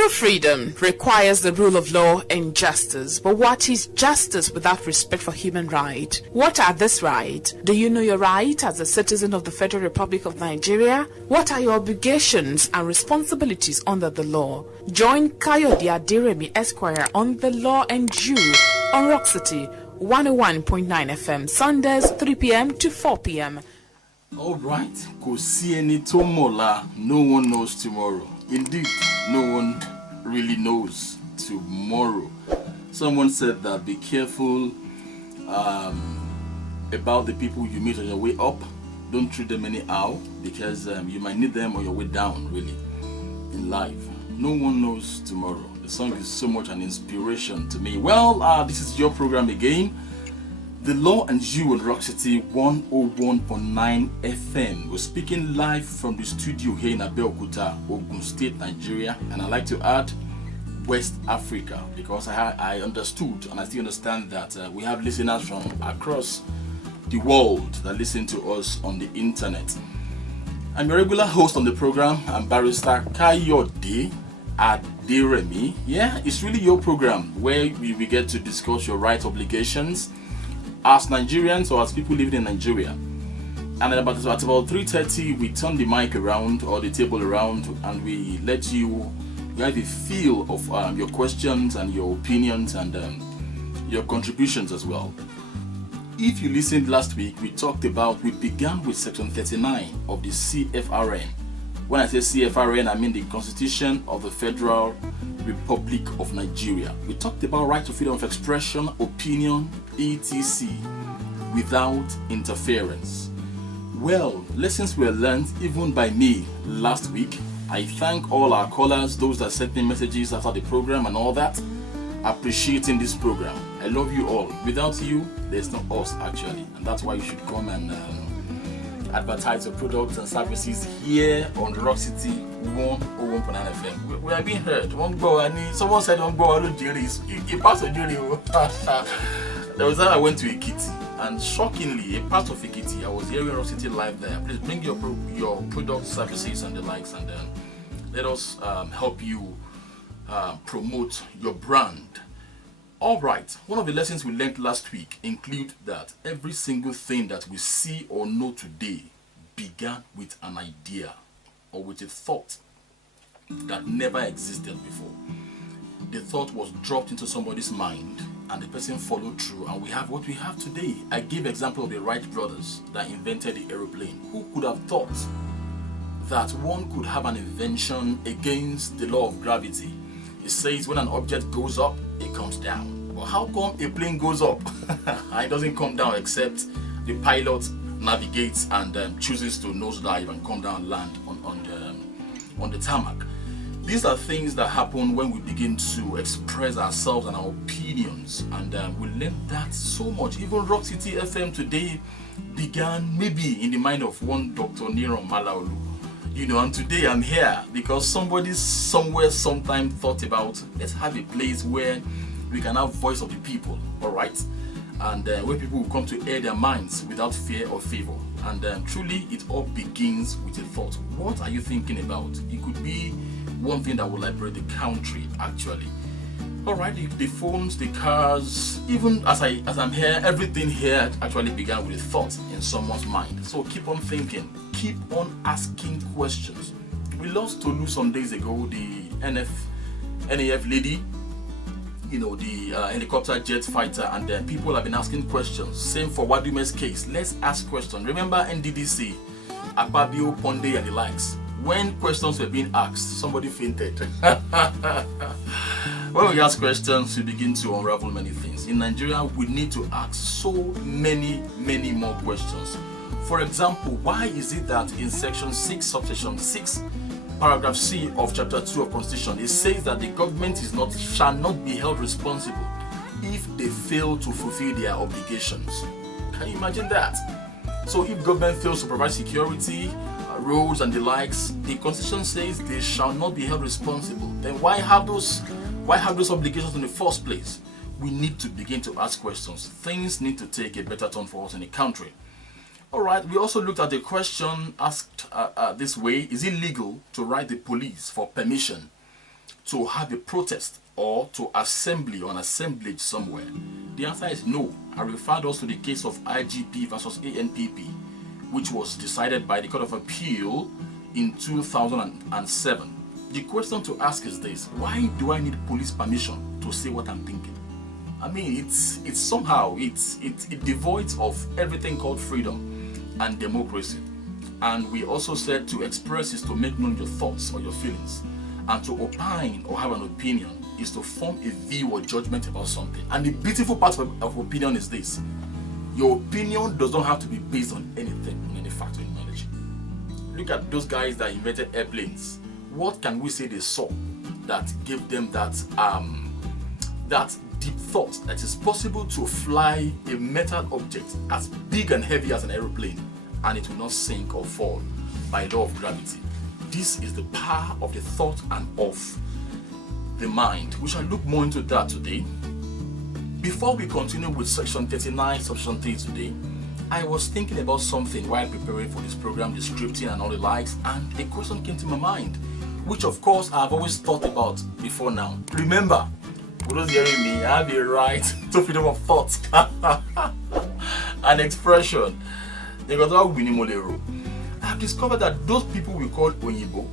True freedom requires the rule of law and justice. But what is justice without respect for human rights? What are these rights? Do you know your right as a citizen of the Federal Republic of Nigeria? What are your obligations and responsibilities under the law? Join Kayode Aderemi Esquire on The Law and You on Rockcity 101.9 FM, Sundays 3 p.m. to 4 p.m. All right, kò sí ẹni tó mọ̀la, no one knows tomorrow. Indeed, no one really knows tomorrow. Someone said that be careful about the people you meet on your way up. Don't treat them anyhow, because you might need them on your way down, really, in life. No one knows tomorrow. The song is so much an inspiration to me. Well, this is your program again. The Law and You on Rockcity 101.9 FM. We're speaking live from the studio here in Abeokuta, Ogun State, Nigeria. And I like to add West Africa, because I understood and I still understand that we have listeners from across the world that listen to us on the internet. I'm your regular host on the program. I'm Barrister Kayode Aderemi. Yeah, it's really your program where we get to discuss your rights, obligations as Nigerians or as people living in Nigeria. And at about 3:30, we turn the mic around or the table around and we let you have a feel of your questions and your opinions and your contributions as well. If you listened last week, we began with section 39 of the CFRN. When I say CFRN, I mean the Constitution of the Federal Republic of Nigeria. We talked about right to freedom of expression, opinion, etc. without interference. Well, lessons were learned even by me last week. I thank all our callers, those that sent me messages after the program and all that, appreciating this program. I love you all. Without you, there's no us actually, and that's why you should come and advertise your products and services here on Rockcity 101.9 FM. We are being heard. Someone said one go There was time I went to Ekiti, and shockingly, a part of Ekiti, I was hearing Rockcity live there. Please bring your products, services, and the likes, and let us help you promote your brand. All right, one of the lessons we learned last week include that every single thing that we see or know today began with an idea or with a thought that never existed before. The thought was dropped into somebody's mind and the person followed through, and we have what we have today. I gave example of the Wright brothers that invented the aeroplane. Who could have thought that one could have an invention against the law of gravity? It says when an object goes up, it comes down. But how come a plane goes up? It doesn't come down except the pilot navigates and chooses to nosedive and come down and land on the tarmac. These are things that happen when we begin to express ourselves and our opinions, and we learn that so much. Even Rockcity FM today began maybe in the mind of one Dr. Niron Malaolu. And today I'm here because somebody somewhere sometime thought about, let's have a place where we can have voice of the people, all right? And where people will come to air their minds without fear or favor. And truly, it all begins with a thought. What are you thinking about? It could be one thing that will liberate the country, actually. All right, the phones, the cars, even as I'm here, everything here actually began with a thought in someone's mind. So keep on thinking, keep on asking questions. We lost Tolu some days ago, the NAF lady, the helicopter jet fighter, and people have been asking questions. Same for Wadume's case. Let's ask questions. Remember NDDC, Akpabio, Ponde, and the likes. When questions were being asked, somebody fainted. When we ask questions, we begin to unravel many things. In Nigeria, we need to ask so many more questions. For example, why is it that in section 6, subsection 6, paragraph C of chapter 2 of Constitution, it says that the government shall not be held responsible if they fail to fulfill their obligations? Can you imagine that? So if government fails to provide security, roads and the likes, the Constitution says they shall not be held responsible. Then why have those obligations in the first place? We need to begin to ask questions. Things need to take a better turn for us in the country. All right, we also looked at the question asked this way: is it legal to write the police for permission to have a protest or to assembly or an assemblage somewhere? The answer is no. I referred us to the case of IGP versus ANPP, which was decided by the Court of Appeal in 2007. The question to ask is this: why do I need police permission to say what I'm thinking? I mean, it's somehow it devoids of everything called freedom and democracy. And we also said to express is to make known your thoughts or your feelings, and to opine or have an opinion is to form a view or judgment about something. And the beautiful part of opinion is this: your opinion does not have to be based on anything, on any fact or knowledge. Look at those guys that invented airplanes. What can we say they saw that gave them that deep thought that it's possible to fly a metal object as big and heavy as an aeroplane and it will not sink or fall by law of gravity? This is the power of the thought and of the mind. We shall look more into that today. Before we continue with section 39, section 3 today, I was thinking about something while preparing for this program, the scripting and all the likes, and a question came to my mind, which of course I've always thought about before now. Remember, for those hearing me, I have a right to freedom of thought and expression. I've discovered that those people we call Onyibo,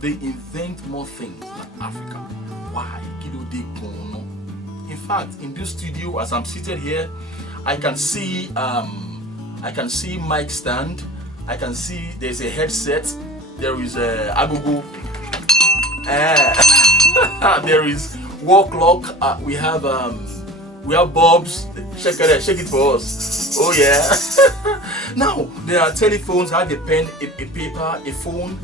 they invent more things than Africa. Why? In fact, in this studio, as I'm seated here, I can see mic stand. I can see there's a headset. There is a agogo. There is wall clock. We have bulbs. Shake it for us. Oh yeah. Now there are telephones. I have a pen, a paper, a phone.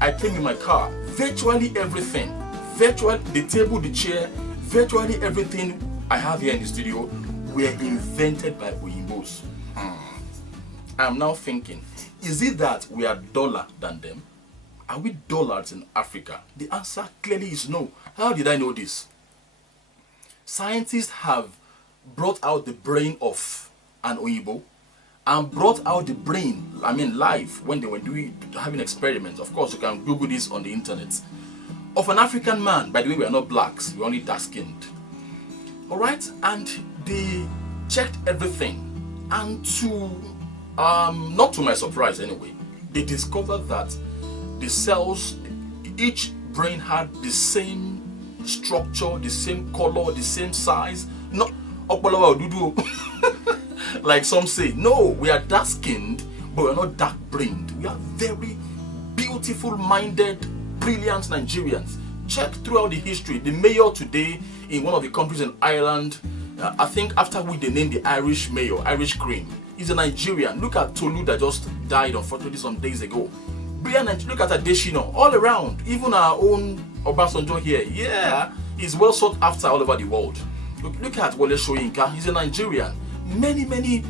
I came in my car. Virtually everything. Virtually the table, the chair. Virtually everything I have here in the studio were invented by Oyimbos. I'm now thinking, is it that we are duller than them? Are we dullards in Africa? The answer clearly is no. How did I know this? Scientists have brought out the brain of an Oyibo and brought out the brain, live, when they were having experiments. Of course, you can Google this on the internet. Of an African man. By the way, we are not blacks, we're only dark-skinned. Alright? And they checked everything. And not to my surprise anyway, they discovered that the cells, each brain had the same structure, the same color, the same size. No, like some say. No, we are dark-skinned, but we are not dark-brained. We are very beautiful-minded, brilliant Nigerians. Check throughout the history. The mayor today in one of the countries in Ireland, I think after we they named the Irish mayor, Irish Cream, is a Nigerian. Look at Tolu that just died unfortunately some days ago. Brilliant. Look at Adeshino all around. Even our own Obasanjo here, yeah, is well sought after all over the world. Look at Wole Soyinka. He's a Nigerian. Many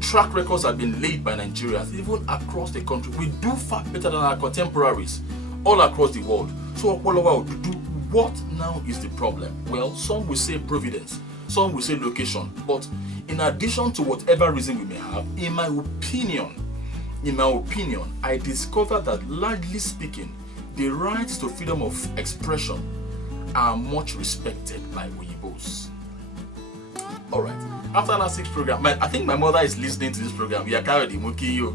track records have been laid by Nigerians even across the country. We do far better than our contemporaries all across the world. So what now is the problem? Well, some will say providence, some will say location, but in addition to whatever reason we may have, in my opinion, I discovered that largely speaking, the rights to freedom of expression are much respected by Oyibos. Alright, after last week's program, I think my mother is listening to this program. We are Kayode Mokiyo.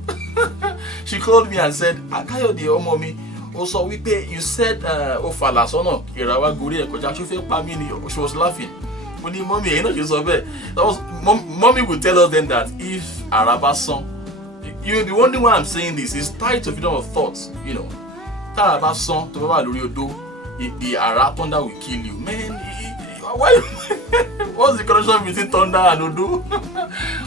She called me and said, Kayode, oh mommy, also you said Ofala sono Irawa Guri Ekoja. She was laughing. When mommy, mommy would tell us then that if Araba song, you will be wondering why I'm saying this. It's tied to freedom of thoughts, Araba song to Baba Luriodo, the Ara thunder will kill you. Man, why? What's the connection between thunder and Odo?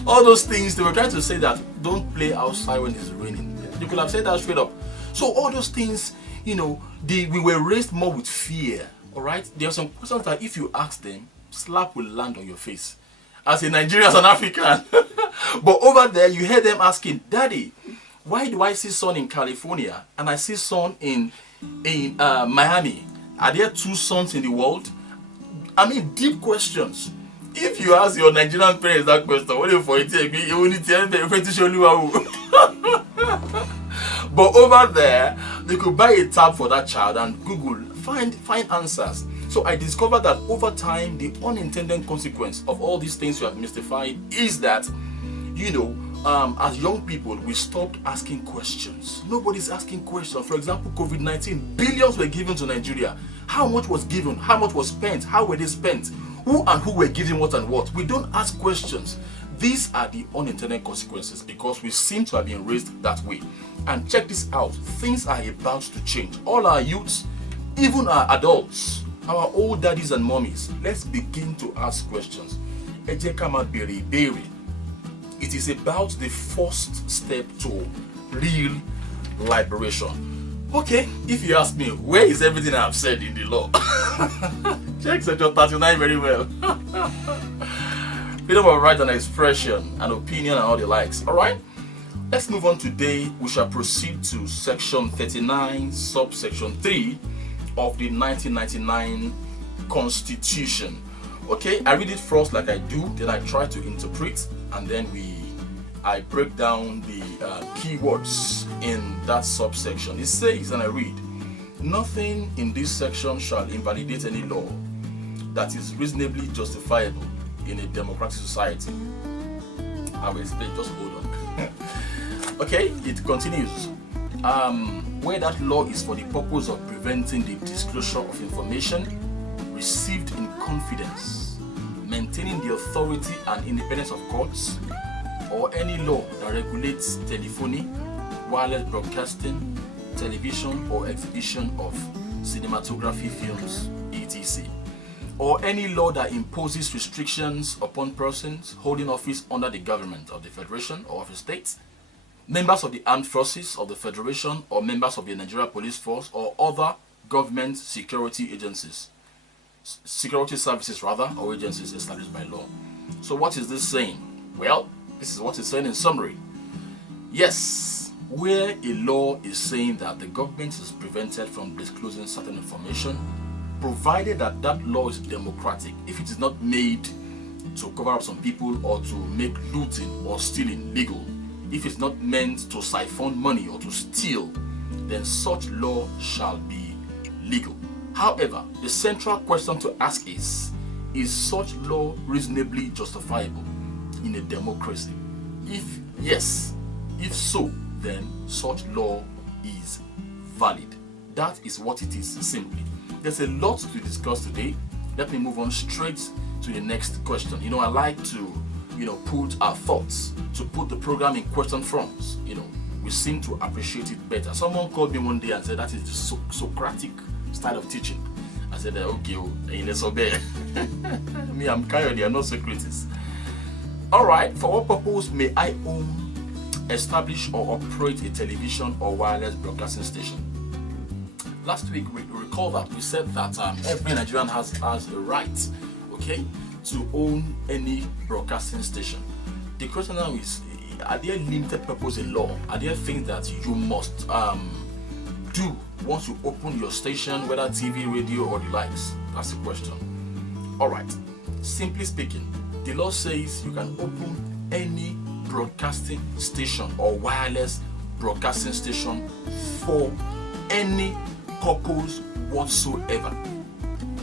All those things, they were trying to say that don't play outside when it's raining. You could have said that straight up. So all those things, we were raised more with fear. Alright? There are some questions that if you ask them, slap will land on your face. As a Nigerian, as an African. But over there, you hear them asking, Daddy, why do I see sun in California and I see sun in Miami? Are there two suns in the world? I mean, deep questions. If you ask your Nigerian parents that question, what if for it you will need to show you. But over there, they could buy a tab for that child and Google find answers. So I discovered that over time, the unintended consequence of all these things you have mystified is that, as young people, we stopped asking questions. Nobody's asking questions. For example, COVID-19, billions were given to Nigeria. How much was given? How much was spent? How were they spent? Who and who were given what and what? We don't ask questions. These are the unintended consequences because we seem to have been raised that way. And check this out. Things are about to change. All our youths, even our adults, our old daddies and mommies, let's begin to ask questions. It is about the first step to real liberation. Okay, if you ask me, where is everything I've said in the law? Check section 39 very well. Freedom of right and expression and opinion and all the likes. Alright, let's move on. Today we shall proceed to section 39, subsection 3 of the 1999 Constitution. Okay, I read it first like I do, then I try to interpret, and then I break down the keywords in that subsection. It says, and I read, nothing in this section shall invalidate any law that is reasonably justifiable in a democratic society. I will explain, just hold on. Okay, it continues. Where that law is for the purpose of preventing the disclosure of information received in confidence, maintaining the authority and independence of courts, or any law that regulates telephony, wireless broadcasting, television or exhibition of cinematography films, etc. Or any law that imposes restrictions upon persons holding office under the government of the Federation or of a state, members of the armed forces of the Federation or members of the Nigeria Police Force or other government security agencies, security services rather, or agencies established by law. So what is this saying? Well, this is what it's saying in summary. Yes, where a law is saying that the government is prevented from disclosing certain information, provided that that law is democratic, if it is not made to cover up some people or to make looting or stealing legal, if it's not meant to siphon money or to steal, then such law shall be legal. However, the central question to ask is such law reasonably justifiable in a democracy? If yes, if so, then such law is valid. That is what it is, simply. There's a lot to discuss today. Let me move on straight to the next question. I like to, put our thoughts, to put the program in question forms. We seem to appreciate it better. Someone called me one day and said that is the Socratic style of teaching. I said, okay, let's obey. Me, I'm Coyote, I'm not Socrates. Alright, for what purpose may I own, establish or operate a television or wireless broadcasting station? Last week we recall that we said that every Nigerian has a right, okay, to own any broadcasting station. The question now is, are there limited purpose in law? Are there things that you must do once you open your station, whether TV, radio or the likes? That's the question. Alright, simply speaking, the law says you can open any broadcasting station or wireless broadcasting station for any purpose whatsoever.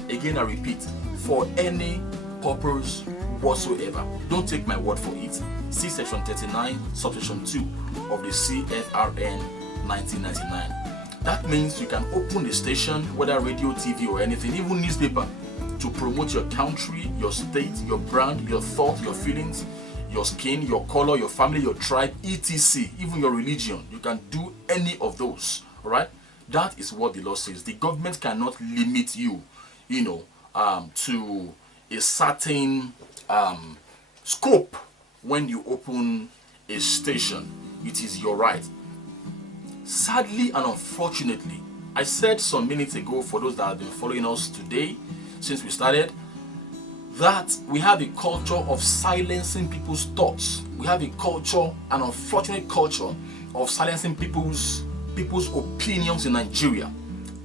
Again, I repeat, for any purpose whatsoever. Don't take my word for it. See section 39, subsection 2 of the CFRN 1999. That means you can open the station, whether radio, TV or anything, even newspaper, to promote your country, your state, your brand, your thoughts, your feelings, your skin, your color, your family, your tribe, etc., even your religion. You can do any of those. Alright? That is what the law says. The government cannot limit you, to a certain scope when you open a station. It is your right. Sadly and unfortunately, I said some minutes ago, for those that have been following us today since we started, that we have a culture of silencing people's thoughts. We have a culture, an unfortunate culture, of silencing people's opinions in Nigeria.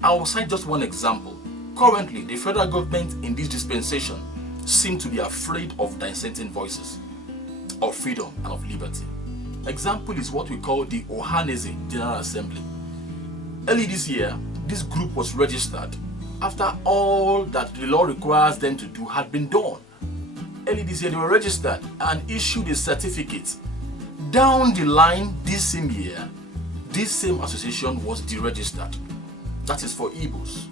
I will cite just one example. Currently, the federal government in this dispensation seem to be afraid of dissenting voices, of freedom and of liberty. Example is what we call the Ohaneze General Assembly. Early this year, this group was registered after all that the law requires them to do had been done. Early this year, they were registered and issued a certificate. Down the line, this same year, this same association was deregistered. That is for Igbos.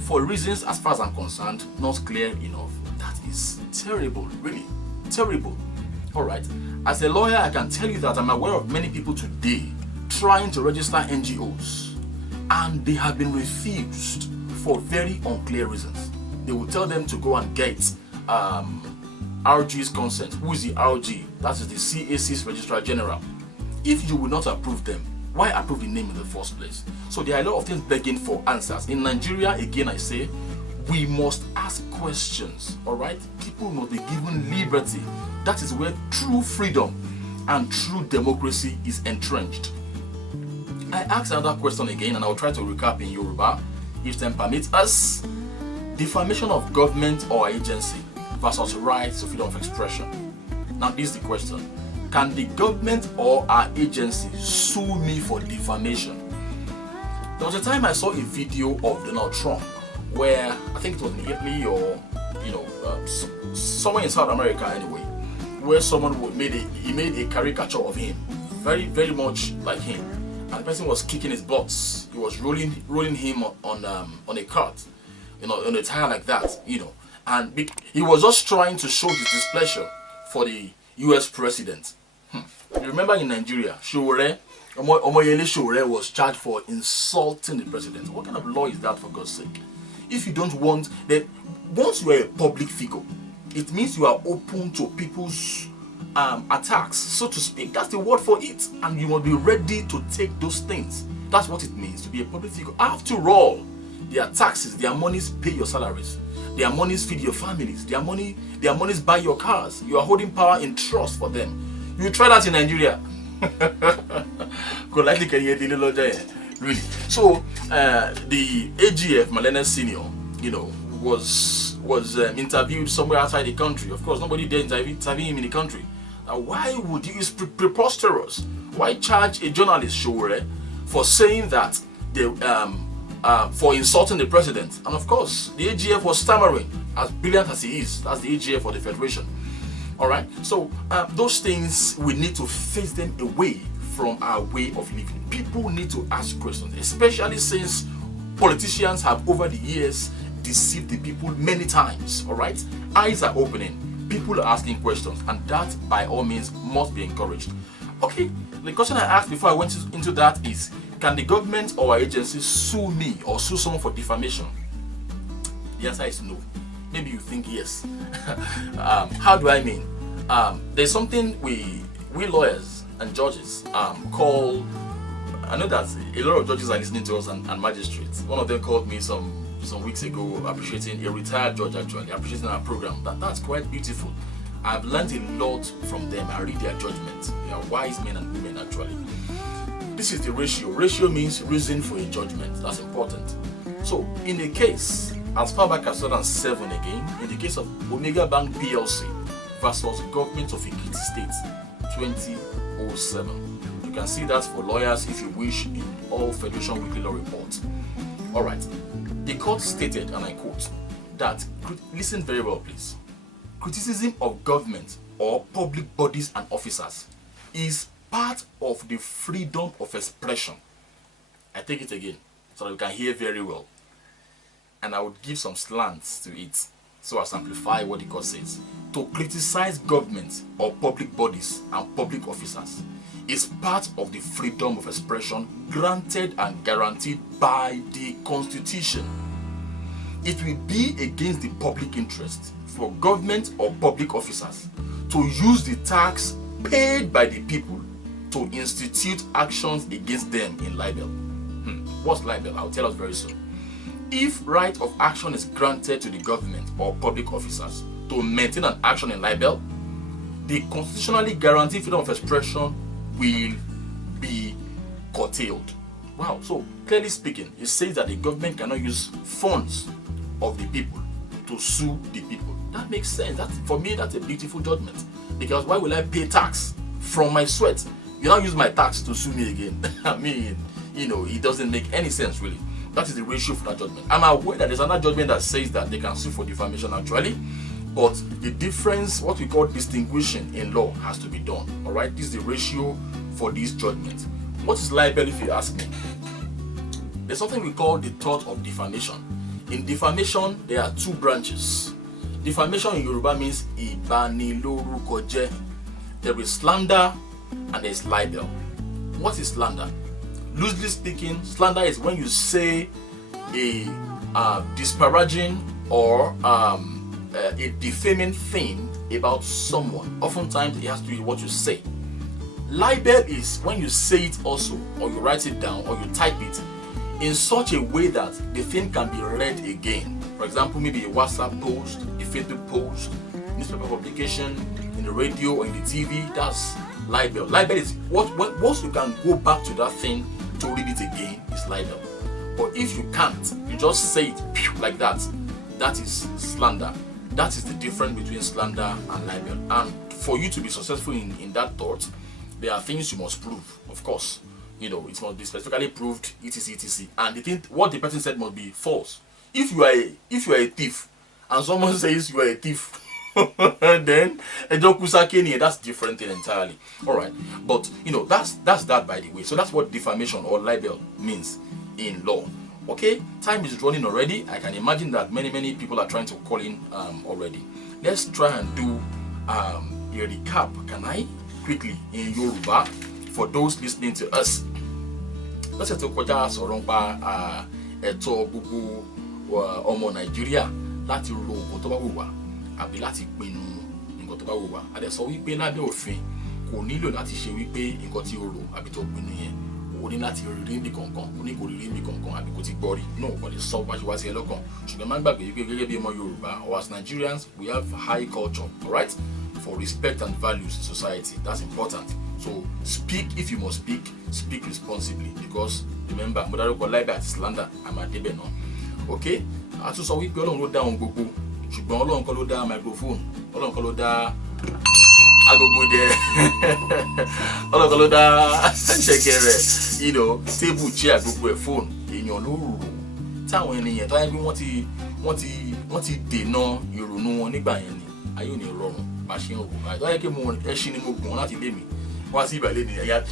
For reasons, as far as I'm concerned, not clear enough. That is terrible, really terrible. Alright, as a lawyer, I can tell you that I'm aware of many people today trying to register NGOs, and they have been refused for very unclear reasons. They will tell them to go and get RG's consent. Who is the RG? That is the CAC's Registrar General. If you will not approve them, why approve the name in the first place? So there are a lot of things begging for answers. In Nigeria, again I say, we must ask questions, alright? People must be given liberty. That is where true freedom and true democracy is entrenched. I asked another question again, and I will try to recap in Yoruba, if time permits us. Defamation of government or agency versus rights to freedom of expression. Now this is the question. Can the government or our agency sue me for defamation? There was a time I saw a video of Donald Trump where, I think it was in Italy or somewhere in South America anyway, where someone made a caricature of him, very, very much like him, and the person was kicking his butts. He was rolling him on a cart, on a tire like that, and he was just trying to show his displeasure for the U.S. president. You remember in Nigeria, Omoyele Sowore was charged for insulting the president. What kind of law is that, for God's sake? If you don't want that, once you are a public figure, it means you are open to people's attacks, so to speak. That's the word for it, and you must be ready to take those things. That's what it means to be a public figure. After all, their taxes, their monies pay your salaries, their monies feed your families, their monies buy your cars. You are holding power in trust for them. You try that in Nigeria. Really. So the AGF Malene Senior, was interviewed somewhere outside the country. Of course, nobody dare interview him in the country. Now, why would you? It's preposterous. Why charge a journalist, Sowore, for saying that they for insulting the president? And of course, the AGF was stammering, as brilliant as he is. That's the AGF for the Federation. All right. So those things, we need to face them away from our way of living. People need to ask questions, especially since politicians have over the years deceived the people many times. All right, eyes are opening, people are asking questions, and that by all means must be encouraged. Okay, the question I asked before I went into that is, can the government or our agency sue me or sue someone for defamation? The answer is no. Maybe you think yes. How do I mean? There's something we lawyers and judges call. I know that a lot of judges are listening to us and magistrates. One of them called me some weeks ago, appreciating a retired judge, actually appreciating our program. That's quite beautiful. I've learned a lot from them. I read their judgments. They are wise men and women, actually. This is the ratio. Ratio means reason for a judgment. That's important. So in a case as far back as 2007, again, in the case of Omega Bank PLC versus Government of Ekiti State, 2007. You can see that for lawyers, if you wish, in all Federation Weekly Law reports. Alright, the court stated, and I quote, that, listen very well please, criticism of government or public bodies and officers is part of the freedom of expression. I take it again, so that you can hear very well. And I would give some slants to it, so as to amplify what the court says. To criticize government or public bodies and public officers is part of the freedom of expression granted and guaranteed by the Constitution. It will be against the public interest for government or public officers to use the tax paid by the people to institute actions against them in libel. What's libel? I'll tell us very soon. If right of action is granted to the government or public officers to maintain an action in libel, the constitutionally guaranteed freedom of expression will be curtailed. Wow, so clearly speaking, it says that the government cannot use funds of the people to sue the people. That makes sense. For me, that's a beautiful judgment. Because why will I pay tax from my sweat? You don't use my tax to sue me again. I mean, it doesn't make any sense really. That is the ratio for that judgment. I'm aware that there's another judgment that says that they can sue for defamation actually, but the difference, what we call distinguishing in law, has to be done. All right, this is the ratio for these judgments. What is libel, if you ask me? There's something we call the tort of defamation. In defamation, there are two branches. Defamation in Yoruba means ibanilorukoje. There is slander and there is libel. What is slander? Loosely speaking, slander is when you say a disparaging or a defaming thing about someone. Oftentimes, it has to be what you say. Libel is when you say it also, or you write it down, or you type it in such a way that the thing can be read again. For example, maybe a WhatsApp post, a Facebook post, newspaper publication, in the radio or in the TV. That's libel. Libel is once you can go back to that thing to read it again, is libel. But if you can't, you just say it like that, that is slander. That is the difference between slander and libel. And for you to be successful in that thought, there are things you must prove, of course. You know, it must be specifically proved, etc. And the thing, what the person said must be false. If you are a thief, and someone says you are a thief, then that's different thing entirely. All right, but you know, that's that, by the way. So that's what defamation or libel means in law. Okay, time is running already. I can imagine that many people are trying to call in already. Let's try and do a recap. Can I quickly in Yoruba for those listening to us? Let's talk about sorongpa eto gbogbo ọmọ Nàìjíríà láti ro nǹkan tó bá wù wá àbí láti pinnu nǹkan tó bá wù wá. A dẹ̀ sọ wípé lábẹ́ òfin kò nílò láti ṣe wípé nǹkan tí o rò àbí tó pinnu yẹn o ní láti rí níbi kankan, o ní kò rí níbi kankan àbí kò ti gbọ́ rí. No, kò lè sọ bá ṣe wá sí ẹ lọ́kàn. Ṣùgbọ́n má gbàgbé wípé gẹ́gẹ́ bí ọmọ Yorùbá, or as Nigerians, we have high culture, all right, for respect and values in society. That's important. So speak if you must speak responsibly, because remember, Modaroko libel àti slander amadebe no. Okay? A tún sọ wípé Ọlọ́run ló dá ohun gbogbo, ṣùgbọ́n Ọlọ́run kọ́ ló dá microphone, Ọlọ́run kọ́ ló dá agogo dẹ, Ọlọ́run kọ́ ló dá ṣẹ̀kẹ̀rẹ̀, you know, table, chair, gbogbo ẹ̀ phone, èèyàn ló rò. Táwọn ènìyàn tó yẹ pé wọ́n ti dènà ìrònú wọn nígbà yẹn ni ayé ò ní rọrùn bá ṣe ń rò báyìí. Tó yẹ kí mo ẹṣin ni mo gùn láti lé mi wá sí ìbàlẹ̀ ní ẹ̀yà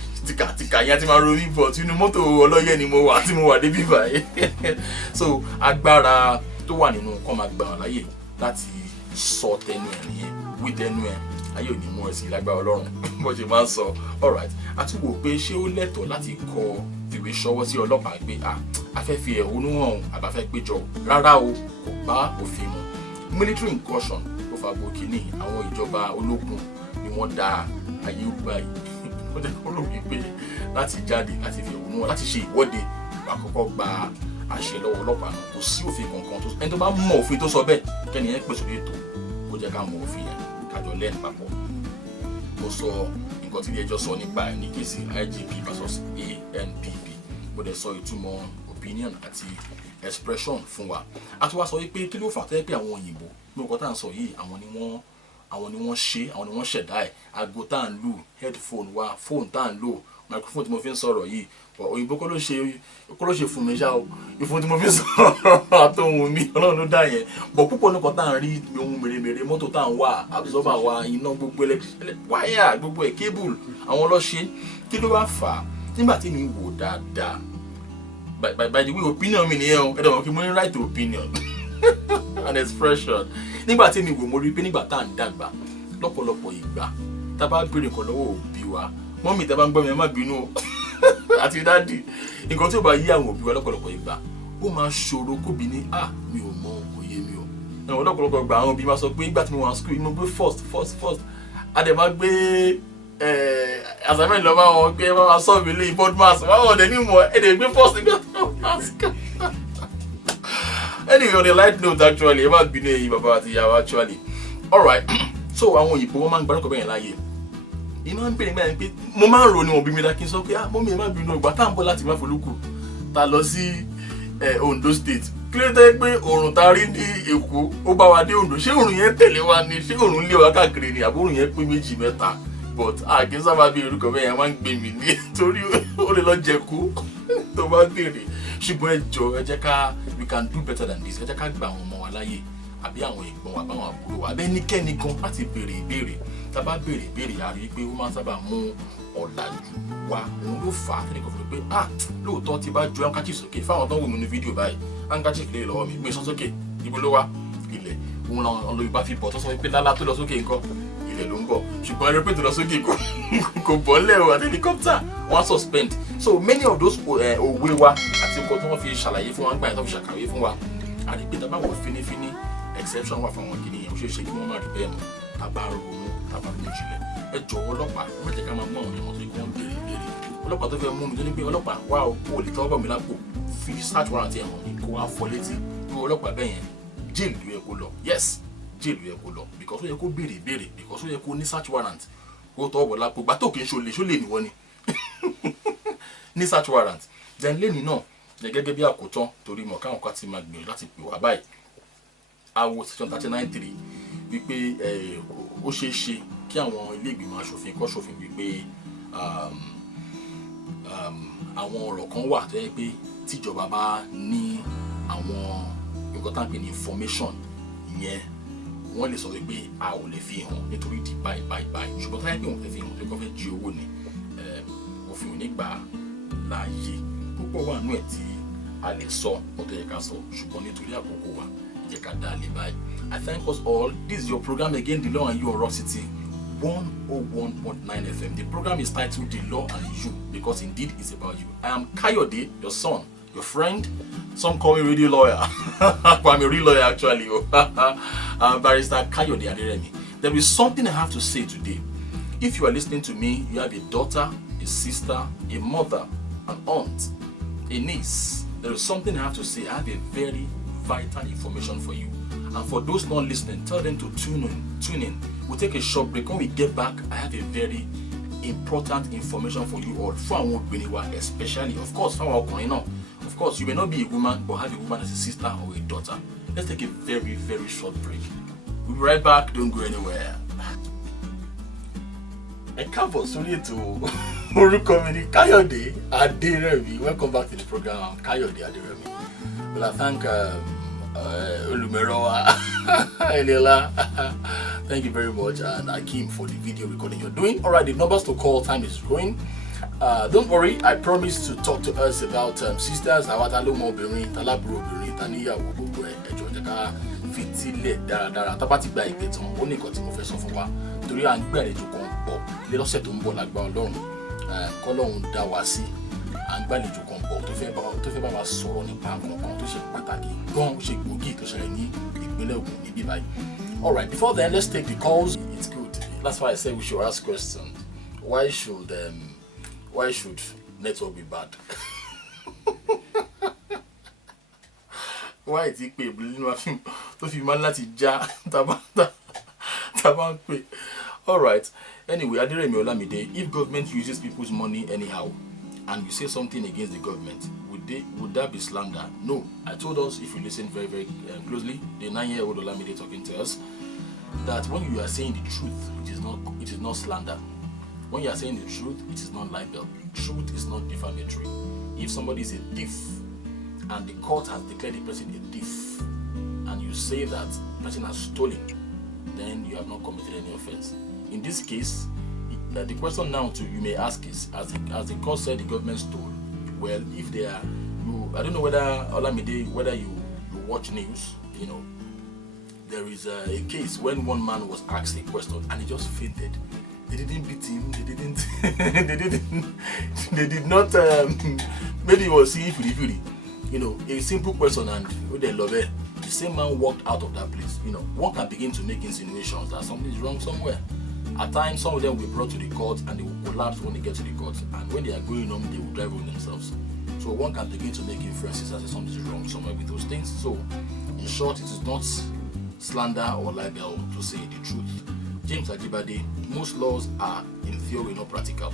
tìkà yẹn ti máa ro ní bọ̀ tínú mọ́tò ọlọ́yẹ ni mo wà débi báyìí. So agbára tó wà nínú kọ́ máa gbà wọ́n láyè láti sọ tẹnu ẹ̀ nìyẹn, wí tẹnu ẹ̀, ayé ò ní mú ẹ sí lágbára Ọlọ́run bó ṣe máa ń sọ. Alright, a tún wò pé ṣé ó lẹ́tọ̀ọ́ láti kọ ìwé ṣọwọ́ sí ọlọ́pàá pé a fẹ́ fi ẹ̀hónú hàn àbá fẹ́ péjọ. Rárá o, kò bá òfin mu. Military incursion ló fa gbòkìní, àwọn ìjọba ológun ni wọ́n dá ayé gbà yìí. Ó jẹ́ kó ló wípé láti jáde láti fi ẹ̀hónú wọn láti ṣe ìwọ́de àkọ́kọ́ gba àṣẹ lọ́wọ́ ọlọ́pàá náà. Kò sí òfin kankan tó ẹni tó bá mọ òfin tó sọ bẹ́ẹ̀ kẹ́ni yẹn pèsè ètò kó jẹ́ ká mọ òfin yẹn kájọ lẹ́nu papọ̀. Mo sọ nǹkan tí ilé ẹjọ́ sọ nípa ẹ̀ ní kéèsì IGP versus ANPP. Mo dẹ̀ sọ ìtumọ̀ opinion àti expression fún wa. A tún wá sọ wípé kí ló fà tẹ́ pé àwọn òyìnbó ní nǹkan tá à ń sọ yìí àwọn ni wọ́n ṣẹ̀dá ẹ̀. Ago tá à ń lò, headphone wa, phone tá à ń lò, microphone tí mo fi ń sọ̀rọ̀ yìí, òyìnbó kọ́ ló ṣe fún mi ṣá o. Ìfún tí mo fi ń sọ̀rọ̀ àtọ̀hún mi Ọlọ́run ló dá yẹn. Bọ̀ púpọ̀ nǹkan tá à ń rí ohun mèremère, mọ́tò tá à ń wà, absorber wa, iná gbogbo wáyà gbogbo ẹ̀, cable àwọn ọlọ́ṣẹ́. Kí ló wá fà á? Nígbà tí mi wò dáadáa, by the way, opinion mi nìyẹn o, ẹ̀dọ̀ mọ̀ kí mo ní right to opinion and expression. Nígbà tí mi wò mo rí pé nígbà tá à ń dàgbà lọ́pọ̀lọpọ̀ ìgbà tá a bá béèrè nǹkan lọ́wọ́ òbí wa, mọ́mì tá a bá ń gbọ́ mi ẹ má bínú o àti dáàdì, nǹkan tí ó bá yí àwọn òbí wa lọ́pọ̀lọpọ̀ ìgbà ó máa ṣòro kóbi ní mi ò mọ kò yé mi o. Ẹ̀wọ̀n lọ́pọ̀lọpọ̀ ìgbà àwọn òbí máa sọ pé nígbà tí mo wà school mo gbé first a dẹ̀ máa gbé assignment lọ bá wọn pé wọ́n máa sọ́ọ̀bù ilé board mass wọ́n wọ́n dẹ̀ ní mọ̀ ẹ̀ dẹ̀ gbé first nígbà tó mass. Anyway, on a light note, actually, ẹ má bínú ẹ̀yin bàbá àti ìyá wa actually. Alright, so àwọn òyìnbó wọn máa ń gbárùkọ bẹ́yẹn láàyè. Ìmọ̀ ń bèrè nígbà yẹn pé mo máa ń ro ni wọn bí mi dá kí n sọ pé mọ́mí ẹ má bínú ìgbà tá à ń bọ̀ láti Máfolúkù tá lọ sí Ondo State. Kí ló dé pé òòrùn tá a rí ní Èkó ó bá wa dé Ondo? Ṣé òòrùn yẹn tẹ̀lé wa ni? Ṣé òòrùn lé wa káàkiri ni? Àbí òòrùn yẹn pé méjì mẹ́ta? But kì í sábà bí orúkọ bẹ́yẹn máa ń gbé mi ní torí ó lè lọ jẹ kó tó bá bèrè. ṣùgbọ́n ẹ jọ̀ọ́ ẹ jẹ́ ká we can do better than this. Ẹ jẹ́ ká gba àwọn ọmọ wa láyè àbí àwọn ẹ̀gbọ́n wa báwọn àbúrò wa abẹ́nikẹ́ni gan láti béèrè ìbéèrè. Tá bá béèrè ìbéèrè a rí pé ó máa ń sábà mú ọ̀làjú wá. Òun ló fà á fún ìkọ̀fẹ́ pé lóòótọ́ ti bá ju handkerchief sókè fáwọn tó ń wò mí ní fídíò báyìí handkerchief lè lọ́wọ́ mi gbé sọ sókè ibo ló wá ilẹ̀ òun làwọn olóyìnbá fi bọ̀ tó sọ pé lálá tó lọ sókè nǹkan ilẹ̀ ló ń bọ̀ ṣùgbọ́n ẹni pé tó lọ sókè kò bọ́lẹ̀ o àti helicopter wọ́n suspend. So many of those òwe wa àti nǹkan tí wọ́n fi ṣàlàyé fún wa nígbà yẹn tó fi ṣàkàwé fún wa àti pé tá bá wọ fínífíní exception wà fún àwọn kìnìyàn ó ṣeé ṣe kí wọ́n má rí bẹ́ẹ̀ mọ́ tá bá ronú tá bá ronú jìnlẹ̀. Ẹ jọ̀wọ́ ọlọ́pàá má jẹ́ ká máa mú àwọn èèyàn tó kí wọ́n béèrè ìbéèrè. Ọlọ́pàá tó fẹ́ mú mi tó ní pé ọlọ́pàá wá o lè tọ́wọ́ bọ̀ mí lápò fi search warrant ẹ̀ hàn mí kó wá fọ létí kó ọlọ́pàá bẹ́ẹ̀ yẹn jail ló yẹ kó lọ. Yes, jail ló yẹ kó lọ because ó yẹ kó béèrè ìbéèrè because ó yẹ kó ní search warrant kó tọ́wọ́ bọ̀ lápò gbà tó kì í ṣolè níwọ́n ni ní search warrant. Then lẹ́ni náà gẹ́gẹ́ bí àkótán torí mọ̀ káwọn kan ti máa gbìyànjú láti pè wá báyìí àwọ̀ section 39(3) wípé ó ṣeé ṣe kí àwọn ilé ìgbìmọ̀ aṣòfin kọ́ ṣòfin wípé àwọn ọ̀rọ̀ kan wà tó yẹ pé tíjọba bá ní àwọn nǹkan tá à ń pè ní information ìyẹn wọ́n lè sọ wípé a ò lè fi hàn nítorí di báyìí ṣùgbọ́n tó yẹ pé wọ́n fẹ́ fi hàn tó kọ́ fẹ́ jí owó ni òfin ò ní gbà láàyè púpọ̀ wà nú ẹ̀ tí a lè sọ ọ̀tọ̀ yẹ ká sọ ṣùgbọ́n nítorí àkókò wa jẹ́ ká dá lé báyìí. I thank us all. This is your program again, The Law and You on Rockcity 101.9 FM. The program is titled The Law and You because indeed it's about you. I am Kayode, your son, your friend. Some call me radio lawyer. But I'm a real lawyer actually. Barrister Kayode Aderemi. There is something I have to say today. If you are listening to me, you have a daughter, a sister, a mother, an aunt, a niece. There is something I have to say. I have a very vital information for you. And for those not listening, tell them to tune in. We'll take a short break. When we get back, I have a very important information for you all. For our women, especially, of course, for our women. Of course, you may not be a woman, but have a woman as a sister or a daughter. Let's take a very, very short break. We'll be right back. Don't go anywhere. I can't sórí ètò orúkọ mi ní Kayode Aderemi. Welcome back to the program, Kayode Aderemi. Well, I thank Olumerowa Eliola. Thank you very much, and Akim for the video recording you're doing. All right, the numbers to call time is going. Don't worry, I promised to talk to us about sisters. Awatalomo Obìnrin, Talaburo Obìnrin, Taniyawo gbogbo ẹjọ jẹ́ ká fitilẹ̀ dáradára. Tá bá ti gba ìpè tán, ó ní nǹkan tí mo fẹ́ sọ fún wa. Torí à ń gbé àlejò kan pọ̀ lọ́sẹ̀ tó ń bọ̀ lágbára Ọlọ́run. Kọ́lọ́run dá wa sí. À ń gbàlejò kan pọ̀ tó fẹ́ bá wa sọ̀rọ̀ nípa nǹkan tó ṣe pàtàkì gan, ó ṣe gbòógì tó ṣẹlẹ̀ ní ìpínlẹ̀ Ògùn níbí báyìí. All right, before then, let's take the calls. It's good. That's why I said we should ask questions. Why should network be bad? Why is it pay? To fi man láti já taba ń pè. All right. Anyway, Aderemi Olamide, if government uses people's money anyhow, and you say something against the government, would that be slander? No. I told us, if you listen very, very closely, the 9-year-old Olamide talking to us, that when you are saying the truth, it is not slander. When you are saying the truth, it is not libel. Truth is not defamatory. If somebody is a thief, and the court has declared the person a thief, and you say that the person has stolen, then you have not committed any offense. In this case, the question now you may ask is, as the court said the government stole, well, if they are, I don't know whether Olamide, whether you watch news, you know, there is a case when one man was asked a question and he just fainted. They didn't beat him. They did not. Maybe he was seeing fury. You know, a simple question, and they love it. The same man walked out of that place. You know, one can begin to make insinuations that something is wrong somewhere. At times, some of them will be brought to the court and they will collapse when they get to the court. And when they are going home, they will drive home themselves. So one can begin to make inferences that something is wrong somewhere with those things. So, in short, it is not slander or libel to say the truth. James Ajibade, most laws are in theory not practical.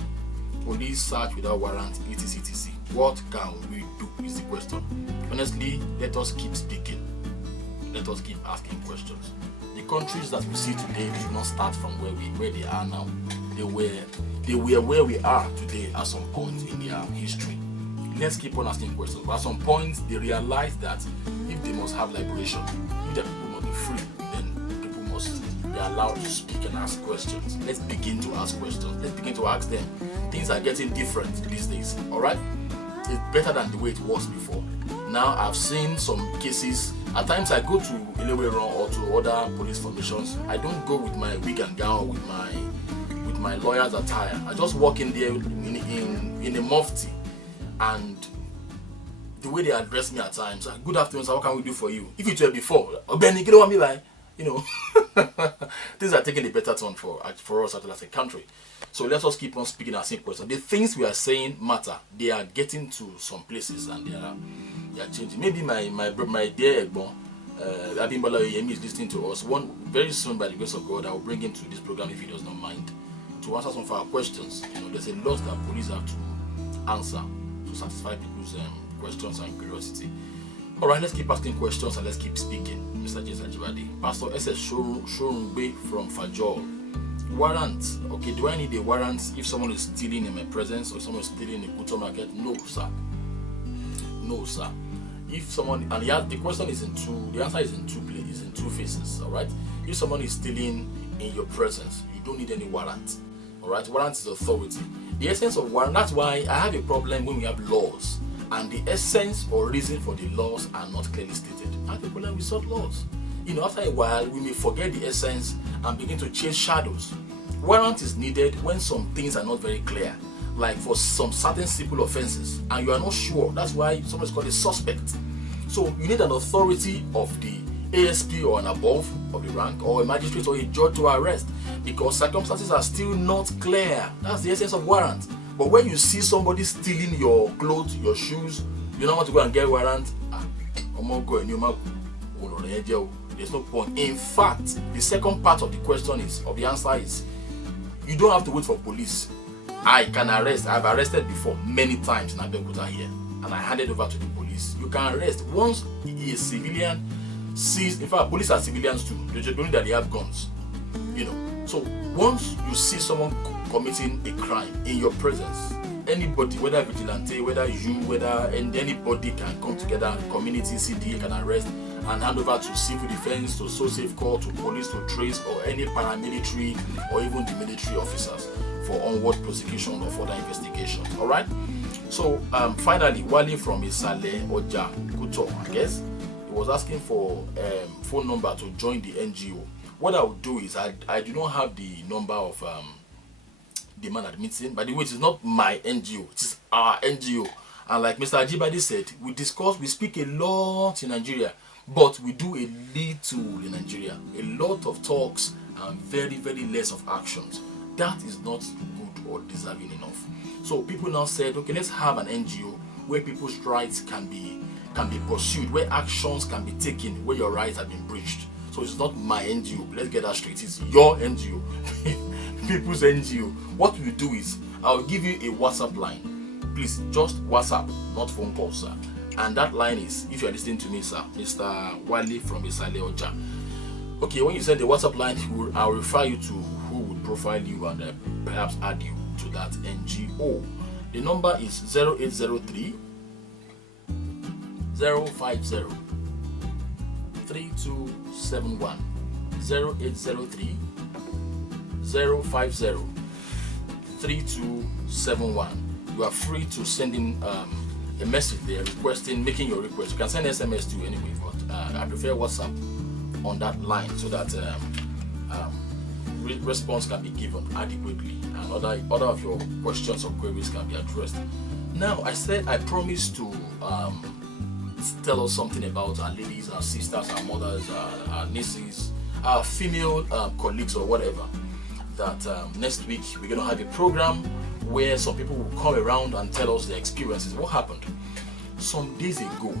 Police search without warrant, etc. What can we do is the question. Honestly, let us keep speaking. Let us keep asking questions. The countries that we see today did not start from where they are now. They were where we are today at some point in their history. let's keep on asking questions. But at some point, they realize that if they must have liberation, if the people must be free, then people must be allowed to speak and ask questions. Let's begin to ask questions. Let's begin to ask them. Things are getting different these days, all right? It's better than the way it was before. Now, I've seen some cases. At times, I go to Liberate or to other police formations. I don't go with my wig and gown, with my lawyer's attire. I just walk in there in a mufti, and the way they address me at times, good afternoon, sir, what can we do for you? If it were before, Benny, don't want me like, you know, things are taking a better turn for us as a country. So let us keep on speaking our simple questions. The things we are saying matter. They are getting to some places and they are changing. Maybe my dear Egbon, Abimbola Oyemi is listening to us. Very soon, by the grace of God, I will bring him to this program if he does not mind, to answer some of our questions. You know, there's a lot that police have to answer to satisfy people's questions and curiosity. All right, let's keep asking questions and let's keep speaking. Mr. Jason Ajibade, Pastor S.S. Shorungbe from Fajol. Warrant. Okay, do I need a warrant if someone is stealing in my presence or someone is stealing in a Kuto market? No, sir. No, sir. If someone, and the question is the answer is in two phases. All right. If someone is stealing in your presence, you don't need any warrant. All right. Warrant is authority. The essence of warrant. That's why I have a problem when we have laws and the essence or reason for the laws are not clearly stated. I have a problem with such laws. You know, after a while, we may forget the essence and begin to chase shadows. Warrant is needed when some things are not very clear, like for some certain simple offenses, and you are not sure. That's why someone is called a suspect. So you need an authority of the ASP or an above of the rank, or a magistrate or a judge to arrest, because circumstances are still not clear. That's the essence of warrant. But when you see somebody stealing your clothes, your shoes, you don't want to go and get warrant. There's no point. In fact, the second part of the answer is, you don't have to wait for police. I can arrest. I've arrested before many times in Abeokuta here, and I handed over to the police. You can arrest once a civilian sees. In fact, police are civilians too. They just don't know that they have guns. You know. So once you see someone committing a crime in your presence, anybody, whether vigilante, whether you, anybody can come together. Community, CDA can arrest and hand over to civil defense, to social court, to police, to trace, or any paramilitary or even the military officers for onward prosecution or further investigations. All right. So finally, Wale from Isale Oja Kuto, I guess, he was asking for phone number to join the NGO. What I would do is I do not have the number of the man admitting. By the way, it is not my NGO, it is our NGO. And like Mr. Ajibade said, we speak a lot in Nigeria, but we do a little in Nigeria. A lot of talks and very, very less of actions. That is not good or deserving enough. So people now said, okay, let's have an NGO where people's rights can be pursued, where actions can be taken, where your rights have been breached. So it's not my NGO. Let's get that straight. It's your NGO. People's NGO. What we do is, I'll give you a WhatsApp line. Please, just WhatsApp, not phone call, sir. And that line is, if you are listening to me, sir, Mr. Wale from Isale Oja. Okay, when you send the WhatsApp line, I'll refer you to who would profile you and perhaps add you to that NGO. The number is 0803 050 3271. 0803 050 3271. You are free to send in a message there making your request. You can send SMS to anyway, but I prefer WhatsApp on that line so that response can be given adequately and other of your questions or queries can be addressed. Now, I promised to tell us something about our ladies, our sisters, our mothers, our nieces, our female colleagues or whatever. That next week we're going to have a program where some people will come around and tell us their experiences. What happened? Some days ago,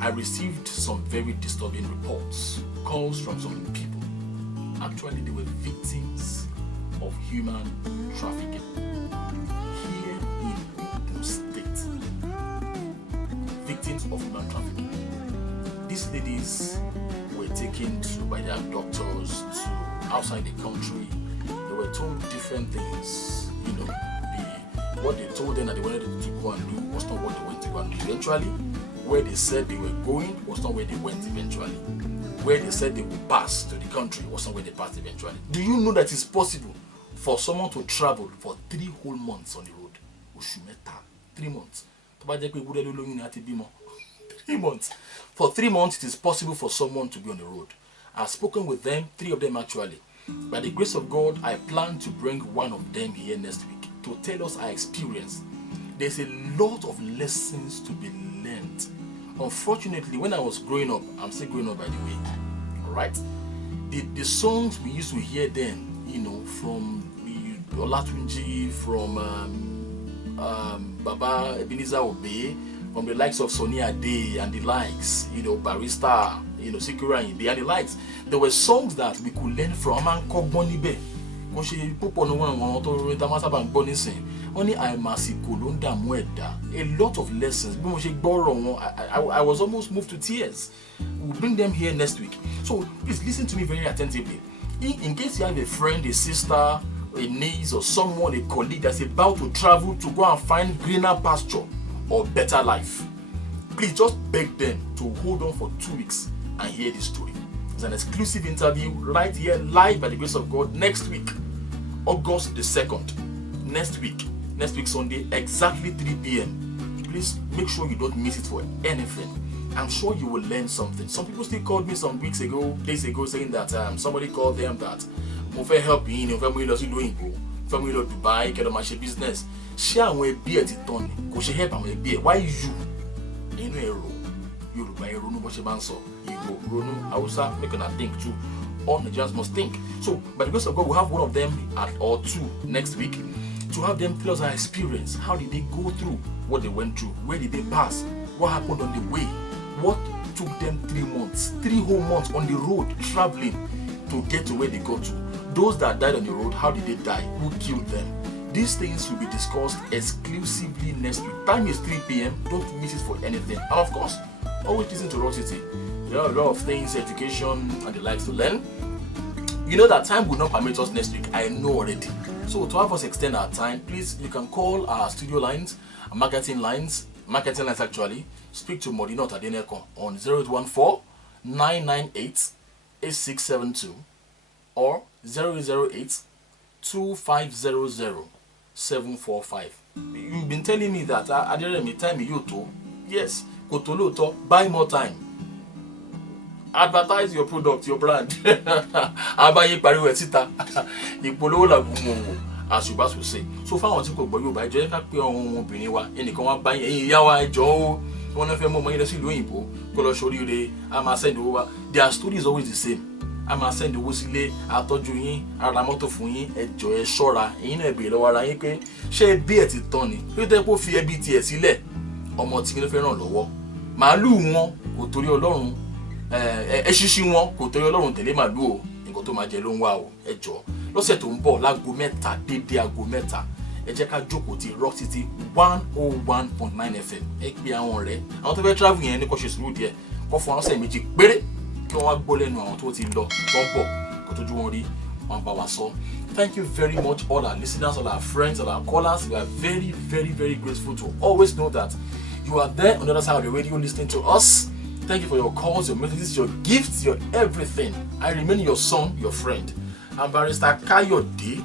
I received some very disturbing reports, calls from some people. Actually, they were victims of human trafficking here in Ogun State. Victims of human trafficking. These ladies were taken by their doctors to outside the country. They were told different things. You know, what they told them that they wanted to go and do was not what they went to go and do eventually. Where they said they were going was not where they went eventually. Where they said they would pass to the country was not where they passed eventually. Do you know that it's possible for someone to travel for 3 whole months on the road? 3 months. 3 months. For 3 months, it is possible for someone to be on the road. I've spoken with them, 3 of them actually. By the grace of God, I plan to bring one of them here next week to tell us our experience. There's a lot of lessons to be learned. Unfortunately, when I was growing up, I'm still growing up by the way, alright? The songs we used to hear then, from Olatunji, from Baba Ebenezer Obey, from the likes of Sonny Ade and the likes, Barrister, Sikura and the likes. There were songs that we could learn from. Only a lot of lessons. I was almost moved to tears. We'll bring them here next week. So please listen to me very attentively. In case you have a friend, a sister, a niece, or someone, a colleague that's about to travel to go and find greener pasture or better life, please just beg them to hold on for 2 weeks and hear this story. It's an exclusive interview right here, live by the grace of God, next week, August the 2nd. Next week Sunday, exactly 3 p.m. Please make sure you don't miss it for anything. I'm sure you will learn something. Some people still called me some days ago, saying that somebody called them that Mofe help in family doing family Dubai, get on my business. Share away beer to Tony, because she help away beer. Why you? You buy a Runu Boshebanso, you go Runu, Hausa, making a think too. All Nigerians must think. So, by the grace of God, we'll have one of them or 2 next week to have them tell us our experience. How did they go through what they went through? Where did they pass? What happened on the way? What took them 3 months, 3 whole months on the road, traveling to get to where they got to? Those that died on the road, how did they die? Who killed them? These things will be discussed exclusively next week. Time is 3 p.m. Don't miss it for anything. And of course, always listen to Rockcity. There are a lot of things, education, and the likes to learn. You know that time will not permit us next week. I know already. So to have us extend our time, please, you can call our studio lines, marketing lines actually. Speak to Modino Tadeneko on 0814-998-8672 or 008-2500-745. You've been telling me that I didn't time you too. Yes, Kotoloto, buy more time. Advertise your product, your brand. As you will say. So far, I want to buy Jessica Pion, anyone buying a Yawa Joe, one of them money that's doing people. Color show you the I'm send over. Their story is always the same. I'm send the Wosile, I told you, Aramoto Funi, a Joy Shora, in a below Araike, share beer to Tony, with the poor fear BTS, or Montino Lowo. Malu won, go to your long. Eshishi won kò tó Ọlọ́run tẹ̀lé màlúù o nǹkan tó máa jẹ ló ń wá o ẹ jọ̀ọ́ lọ́sẹ̀ tó ń bọ̀ láago 3 dédé aago 3 ẹ jẹ́ ká jókòó ti Rockcity 101.9 FM ẹ pé àwọn rẹ̀ àwọn tó fẹ́ travel yẹn ní kó ṣe sùúrù díẹ̀ kó fún ọ̀sẹ̀ méjì péré kí wọ́n wá gbọ́ lẹ́nu àwọn tó ti lọ tó ń bọ̀ kó tójú wọn rí wọn bá wa sọ. Thank you very much, all our listeners, all our friends, all our callers. We are very, very, very grateful to always know that you are there on the other side of the radio listening to us. Thank you for your calls, your messages, your gifts, your everything. I remain your son, your friend. I'm Barrister Kayode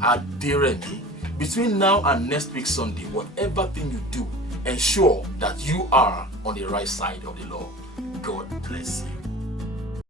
Aderemi. Between now and next week Sunday, whatever thing you do, ensure that you are on the right side of the law. God bless you.